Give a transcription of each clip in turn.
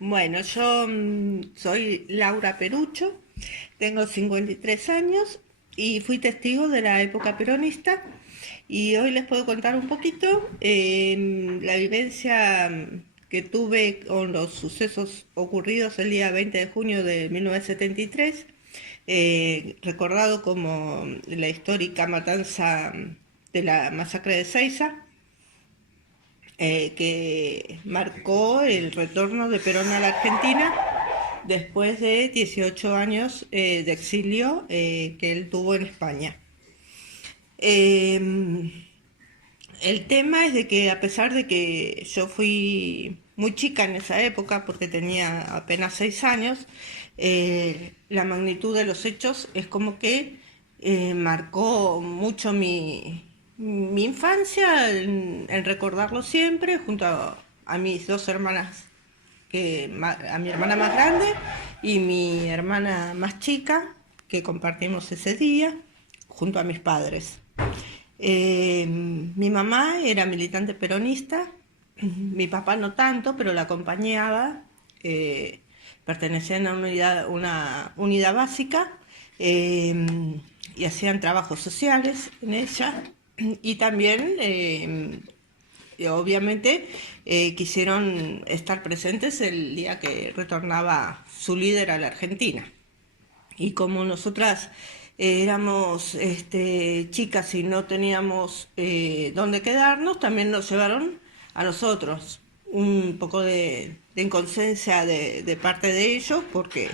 Bueno, yo soy Laura Perucho, tengo 53 años y fui testigo de la época peronista y hoy les puedo contar un poquito la vivencia que tuve con los sucesos ocurridos el día 20 de junio de 1973, recordado como la histórica matanza de la masacre de Seiza, que marcó el retorno de Perón a la Argentina después de 18 años de exilio que él tuvo en España. Eh, el tema es de que a pesar de que yo fui muy chica en esa época, porque tenía apenas 6 años, la magnitud de los hechos es como que marcó mucho mi infancia en recordarlo siempre, junto a mis dos hermanas, a mi hermana más grande y mi hermana más chica, que compartimos ese día, junto a mis padres. Mi mamá era militante peronista, mi papá no tanto, pero la acompañaba, eh, pertenecían a una unidad básica, y hacían trabajos sociales en ella, y también obviamente quisieron estar presentes el día que retornaba su líder a la Argentina. Y como nosotras éramos chicas y no teníamos dónde quedarnos, también nos llevaron a nosotros. Un poco de inconsciencia de parte de ellos, porque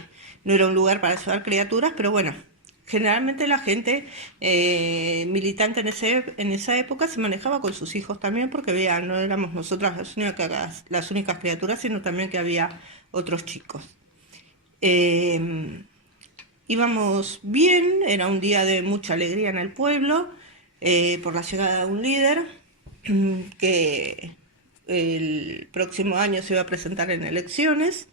no era un lugar para llevar criaturas, pero bueno, generalmente la gente militante en esa época se manejaba con sus hijos también, porque vean, no éramos nosotras las únicas criaturas, sino también que había otros chicos. Eh, Íbamos bien, era un día de mucha alegría en el pueblo por la llegada de un líder que el próximo año se iba a presentar en elecciones,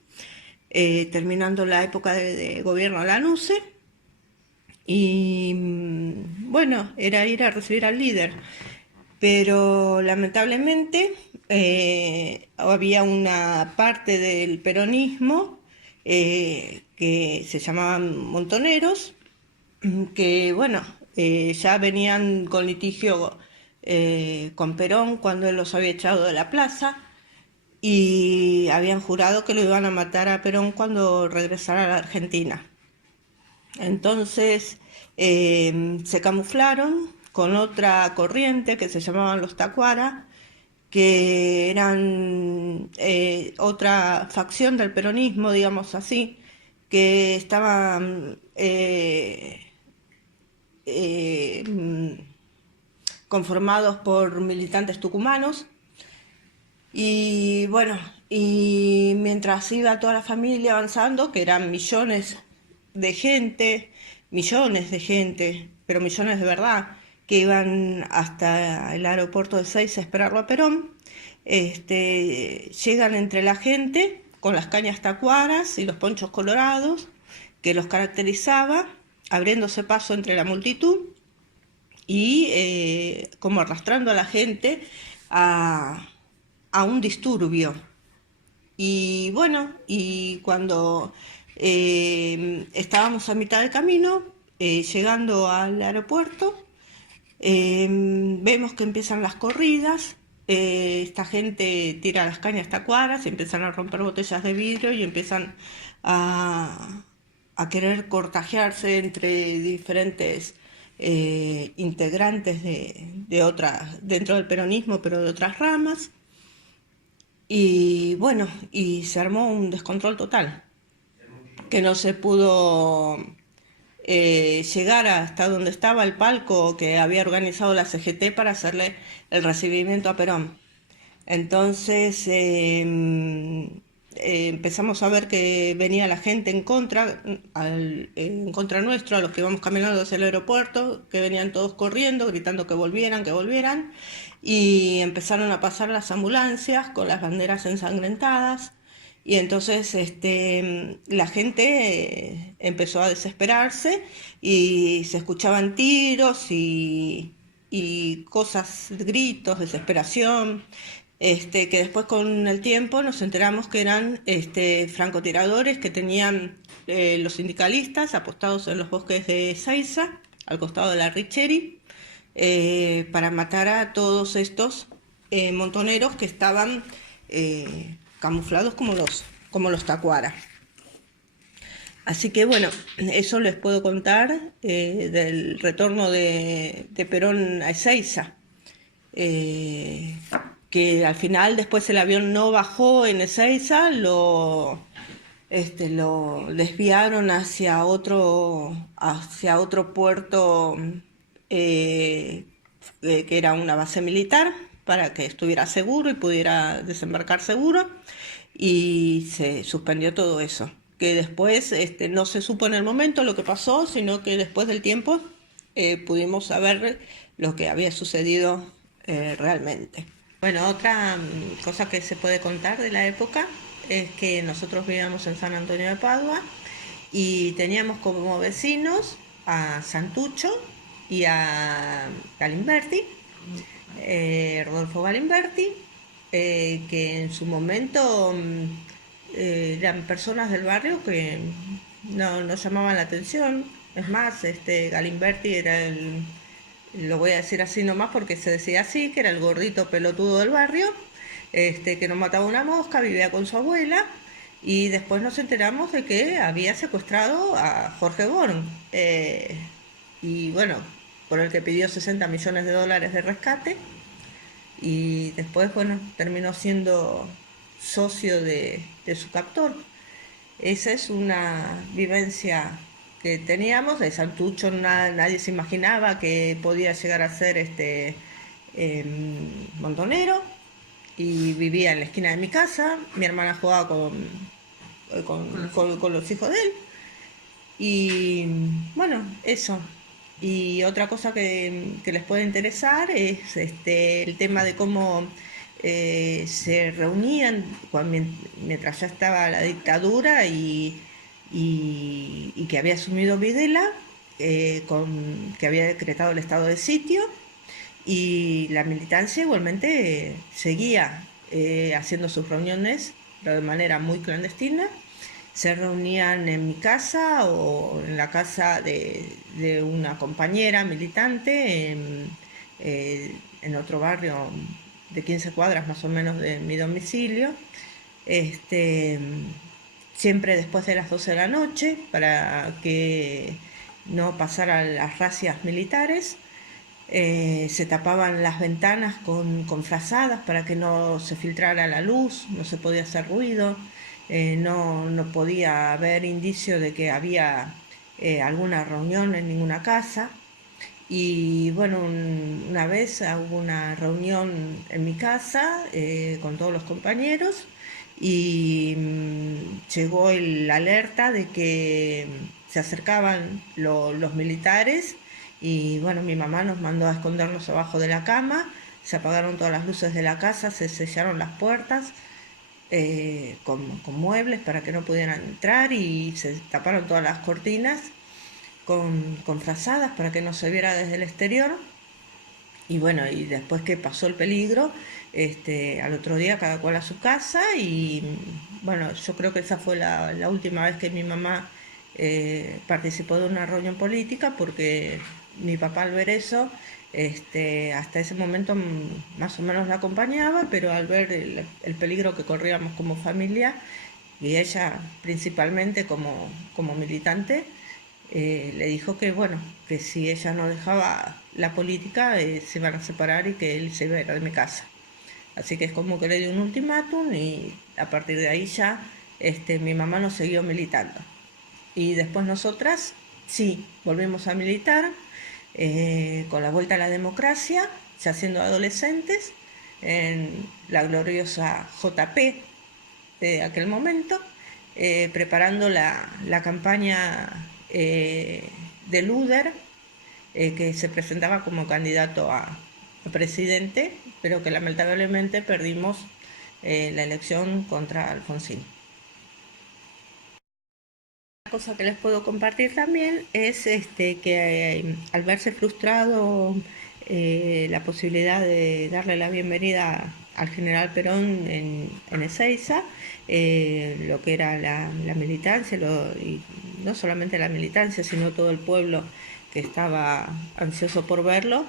terminando la época de gobierno Lanusse. Y bueno, era ir a recibir al líder, pero lamentablemente había una parte del peronismo que se llamaban montoneros, que bueno, ya venían con litigio con Perón cuando él los había echado de la plaza y habían jurado que lo iban a matar a Perón cuando regresara a la Argentina. Entonces se camuflaron con otra corriente que se llamaban los Tacuara, que eran otra facción del peronismo, digamos así, que estaban eh, conformados por militantes tucumanos. Y bueno, y mientras iba toda la familia avanzando, que eran millones de gente, pero millones de verdad, que iban hasta el aeropuerto de Seiza a esperarlo a Perón, llegan entre la gente con las cañas tacuaras y los ponchos colorados que los caracterizaba, abriéndose paso entre la multitud y como arrastrando a la gente a, a un disturbio. Y bueno, y cuando estábamos a mitad de camino, llegando al aeropuerto, vemos que empiezan las corridas, esta gente tira las cañas tacuaras, empiezan a romper botellas de vidrio y empiezan a, a querer cortajearse entre diferentes integrantes de otras, dentro del peronismo, pero de otras ramas. Y bueno, y se armó un descontrol total, que no se pudo llegar hasta donde estaba el palco que había organizado la CGT para hacerle el recibimiento a Perón. Entonces empezamos a ver que venía la gente en contra, en contra nuestro, a los que íbamos caminando hacia el aeropuerto, que venían todos corriendo, gritando que volvieran, y empezaron a pasar las ambulancias con las banderas ensangrentadas, y entonces la gente empezó a desesperarse y se escuchaban tiros y cosas, gritos, desesperación. que después con el tiempo nos enteramos que eran francotiradores que tenían los sindicalistas apostados en los bosques de Ezeiza, al costado de la Richeri, para matar a todos estos montoneros que estaban camuflados como los tacuara. Así que bueno, eso les puedo contar del retorno de Perón a Ezeiza. Que al final después el avión no bajó en Ezeiza, lo desviaron hacia otro puerto que era una base militar para que estuviera seguro y pudiera desembarcar seguro, y se suspendió todo eso. Que después no se supo en el momento lo que pasó, sino que después del tiempo pudimos saber lo que había sucedido realmente. Bueno, otra cosa que se puede contar de la época es que nosotros vivíamos en San Antonio de Padua y teníamos como vecinos a Santucho y a Galimberti, Rodolfo Galimberti, que en su momento eran personas del barrio que no llamaban la atención. Es más, Galimberti era lo voy a decir así nomás porque se decía así, que era el gordito pelotudo del barrio, que no mataba una mosca, vivía con su abuela, y después nos enteramos de que había secuestrado a Jorge Born, y bueno, por el que pidió 60 millones de dólares de rescate, y después, bueno, terminó siendo socio de su captor. Esa es una vivencia que teníamos. De Santucho nadie se imaginaba que podía llegar a ser montonero, y vivía en la esquina de mi casa. Mi hermana jugaba con los hijos de él. Y bueno, eso. Y otra cosa que les puede interesar es el tema de cómo se reunían mientras ya estaba la dictadura y que había asumido Videla, que había decretado el estado de sitio, y la militancia igualmente seguía haciendo sus reuniones, pero de manera muy clandestina. Se reunían en mi casa o en la casa de una compañera militante en otro barrio de 15 cuadras más o menos de mi domicilio, siempre después de las 12 de la noche, para que no pasaran las razias militares. Se tapaban las ventanas con frazadas para que no se filtrara la luz, no se podía hacer ruido, no podía haber indicio de que había alguna reunión en ninguna casa. Y bueno, una vez hubo una reunión en mi casa con todos los compañeros, y llegó la alerta de que se acercaban los militares, y bueno, mi mamá nos mandó a escondernos abajo de la cama. Se apagaron todas las luces de la casa, se sellaron las puertas con muebles para que no pudieran entrar, y se taparon todas las cortinas con frazadas para que no se viera desde el exterior. Y bueno, y después que pasó el peligro, al otro día cada cual a su casa. Y bueno, yo creo que esa fue la última vez que mi mamá participó de una reunión política, porque mi papá, al ver eso, hasta ese momento más o menos la acompañaba, pero al ver el peligro que corríamos como familia, y ella principalmente como militante, le dijo que bueno, que si ella no dejaba la política, se iban a separar y que él se iba a ir de mi casa. Así que es como que le dio un ultimátum, y a partir de ahí ya mi mamá no siguió militando. Y después nosotras sí volvimos a militar con la vuelta a la democracia, ya siendo adolescentes, en la gloriosa JP de aquel momento, preparando la campaña de Luder, que se presentaba como candidato a presidente, pero que lamentablemente perdimos la elección contra Alfonsín. Una cosa que les puedo compartir también es que al verse frustrado la posibilidad de darle la bienvenida al general Perón en Ezeiza, lo que era la militancia, y no solamente la militancia, sino todo el pueblo que estaba ansioso por verlo,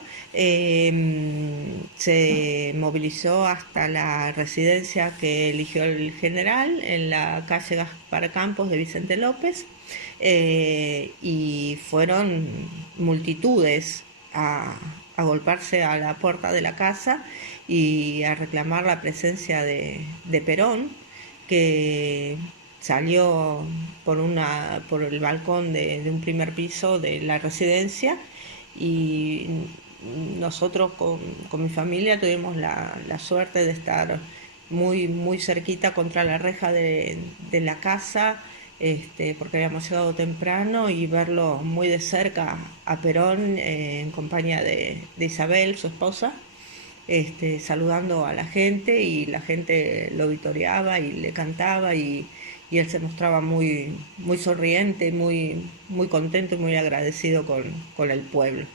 se movilizó hasta la residencia que eligió el general en la calle Gaspar Campos de Vicente López, y fueron multitudes a golparse a la puerta de la casa y a reclamar la presencia de Perón, que salió por el balcón de un primer piso de la residencia, y nosotros con mi familia tuvimos la suerte de estar muy cerquita contra la reja de la casa, porque habíamos llegado temprano, y verlo muy de cerca a Perón, en compañía de Isabel, su esposa, saludando a la gente, y la gente lo vitoreaba y le cantaba, y él se mostraba muy sonriente, muy contento y muy agradecido con el pueblo.